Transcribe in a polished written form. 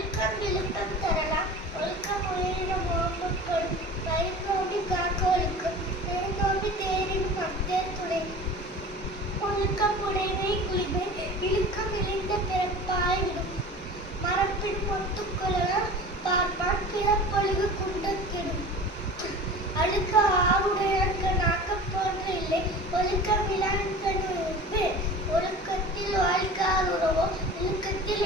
ஒழுக்கம் விழுப்பம் தரலாம். ஒழுக்கம் உயிரின மோப்பப்படும். வயிற்றோம்பி காக்க ஒழுக்கம். நெருங்கோம்பி தேரின் மத்தே துணை. ஒழுக்கம் உடைமை குளிமை. இழுக்கம் இழிந்த பிறப்பாய் விடும். மரப்பின் ஒத்துக்கொள்ளலாம் பார்ப்பான் பிறப்பொழுகு குண்டக்கிடும். அழுக்க ஆவுடையான் ஆக்கப் போன்று இல்லை. ஒழுக்கம் இல்லான் ஒழுக்கத்தில் வாழ்க்கார் உறவோ இழுக்கத்தில்